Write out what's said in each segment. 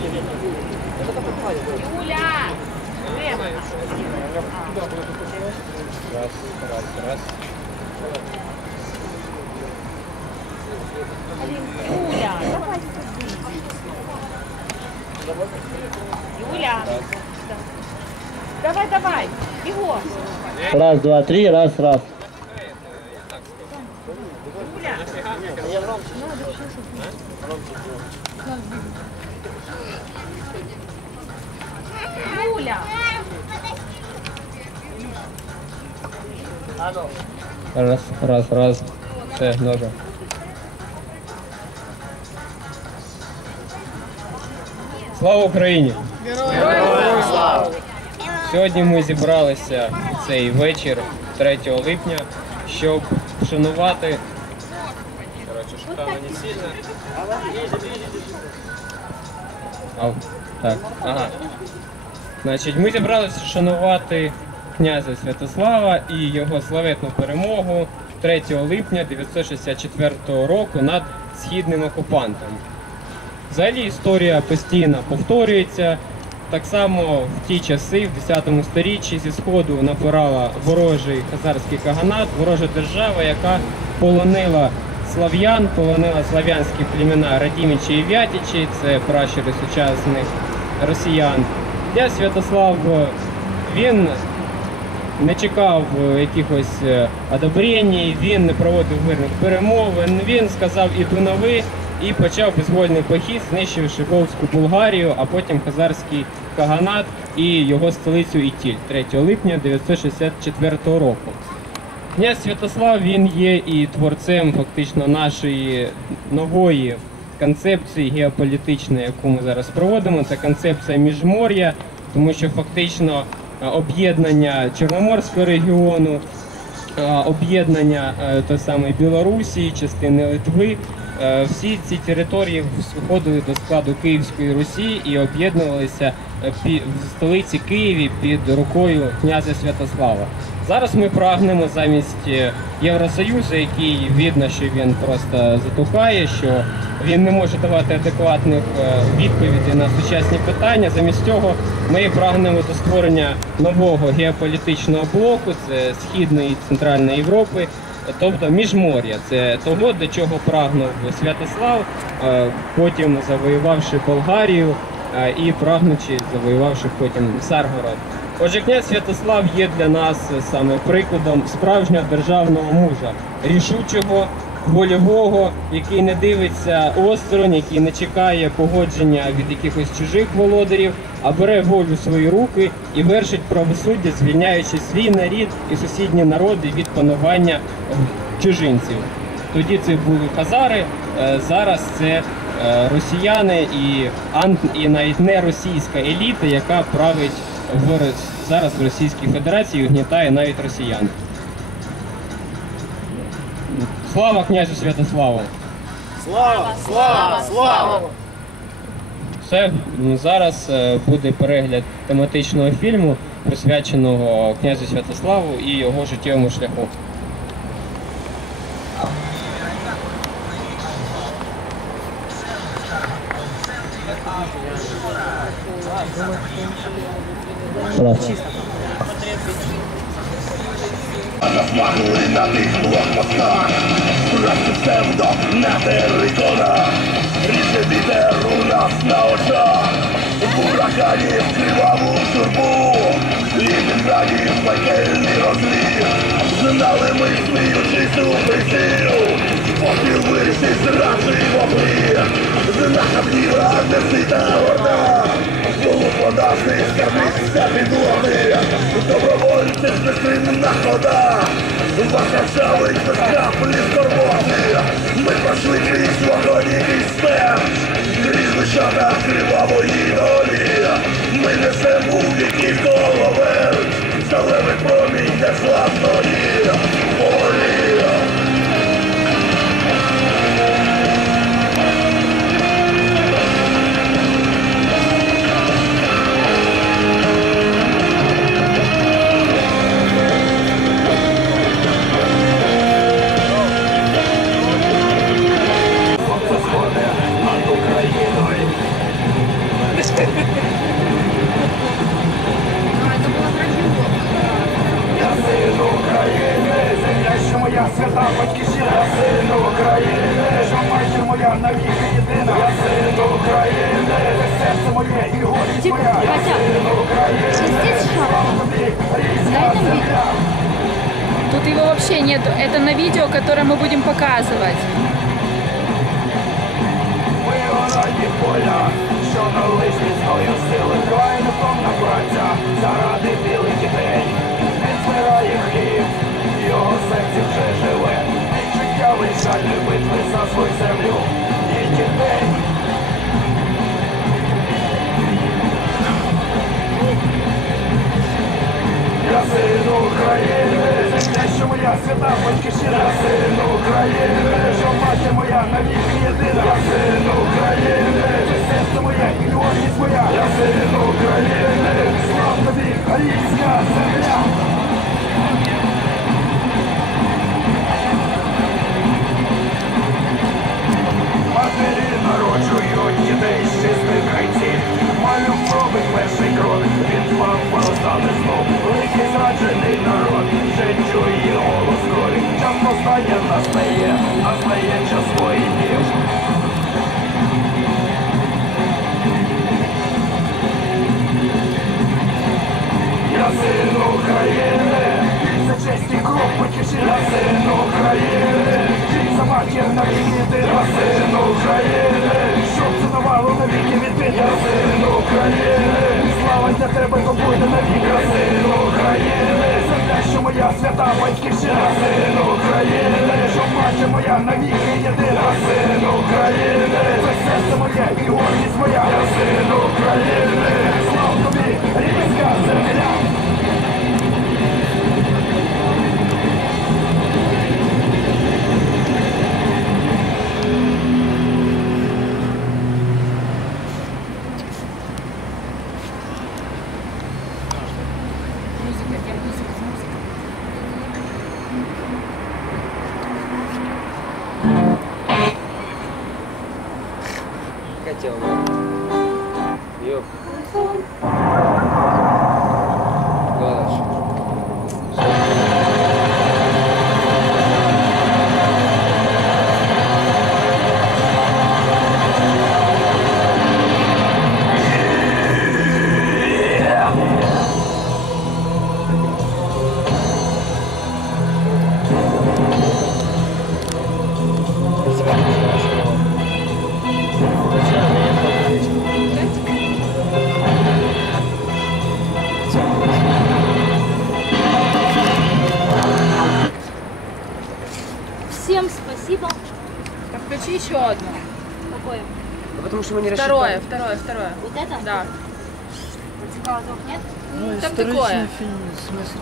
Юля! Раз, раз, раз. Юля, давай. Юля. Давай, давай. Егор. Раз, два, три, раз, раз. Юля. Юля. Раз, раз, раз. Все, добре. Слава Україні! Героям слава! Сьогодні ми зібралися цей вечір 3 липня, щоб вшанувати. Коротше, щоб не сильно. Так, ага. Значить, ми зібралися вшанувати князя Святослава і його славетну перемогу 3 липня 964 року над східним окупантом. Взагалі історія постійно повторюється. Так само в ті часи, в 10 сторіччі, зі сходу напирала ворожий хазарський каганат, ворожа держава, яка полонила слав'ян, полонила слав'янські племена Радімічі і Вятічі, це пращури сучасних росіян. Князь Святослав він не чекав е, якихось е, одобрень, він не проводив мирних перемовин. Він сказав іду на і почав безвольний похід, знищивши Волзьку Булгарію, а потім хазарський каганат і його столицю Ітіль 3 липня 964 року. Князь Святослав він є і творцем фактично нашої нової концепції геополітичної, яку ми зараз проводимо. Це концепція міжмор'я, тому що фактично е, об'єднання Чорноморського регіону, е, об'єднання е, той самої Білорусі, частини Литви. Всі ці території входили до складу Київської Русі і об'єднувалися в столиці Києві під рукою князя Святослава. Зараз ми прагнемо замість е, Євросоюзу, який видно, що він просто затухає, що він не може давати адекватних е, відповідей на сучасні питання. Замість цього ми прагнемо до створення нового геополітичного блоку, це Східної і Центральної Європи, тобто міжмор'я. Це того, до чого прагнув Святослав, е, потім завоювавши Болгарію і прагнучи, завоювавши потім Саргород. Отже, князь Святослав є для нас саме прикладом справжнього державного мужа, рішучого, вольового, який не дивиться осторонь, який не чекає погодження від якихось чужих володарів, а бере волю в свої руки і вершить правосуддя, звільняючи свій нарід і сусідні народи від панування чужинців. Тоді це були хазари, е, зараз це е, росіяни і навіть не російська еліта, яка править в зараз в Російській Федерації гнітає навіть росіян. Слава князю Святославу! Слава, слава, слава! Все зараз е, буде перегляд тематичного фільму, присвяченого князю Святославу і його життєвому шляху. Змагли на тих блокпостах, Просто псевдо на териконах, Ріже вітер у на очах, В урагані криваву журбу, І відрані пекельний розліт, Знали ми сміючись у прицілу, Поки вирішить зраджуй вогні, Наша вніра не сита орда, Полуподасний скарбниця підлоги, Добровольці з безкринна хода, Ваша шалить без краплі скорботи, Ми пройшли крізь вогонь і смерть, Крізь лишата кривавої долі, Ми несемо у віки головерть, Сталевий промінь неславної волі. син України, Здесь шапка. тобі різна Дай нам видео. земля. Тут его вообще нет. Это на видео, которое мы будем показывать. Вигорані поля, що налиш міцною сили, край невтомна праця, заради білих дітей. Він збирає хліб, його серце вже живе. Від життя лишать битви за свою Свята батьківщина. Я син України, що мати моя навіки єдина. Я син України, серце моє і гордість моя. Повстання настає, настає час воїнів. Я син України, за честь і кров батьківщина. Я син України, за матір на віки Я син України, щоб цінувало на віки відбити. Я син України, слава для тебе то буде навіки. Я син моя свята батьківщина. Син України, що матір моя навіки єдина. Син України, це серце моє і гордість моя. Син України, слава тобі, рідська земля. не второе, рассчитали. Второе, второе, второе. Вот это? Да. Вертикалозов нет? Ну, ну там такое. фильм, в смысле.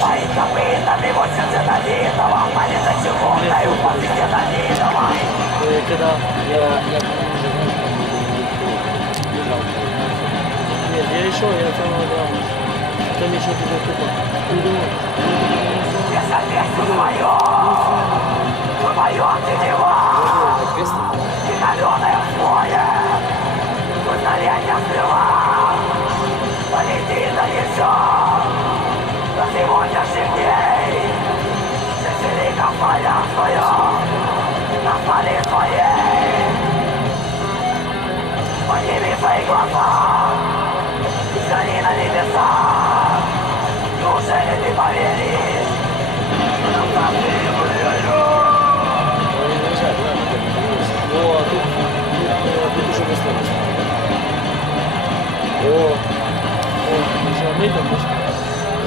Смысла нема показувати. Когда я, я Нет, я решил, я целого грамма. Там еще туда тупо. Придумал.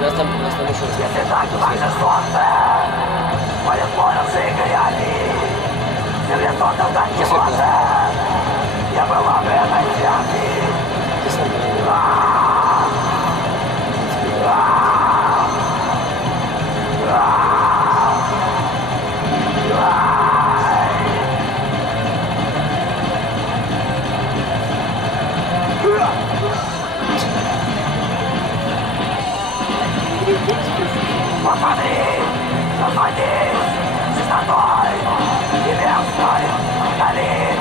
nós estamos deixando isso. Apesar que mais esforça, olha fora, sei que ali. Se lhe toca o She's not mine. Give me outside.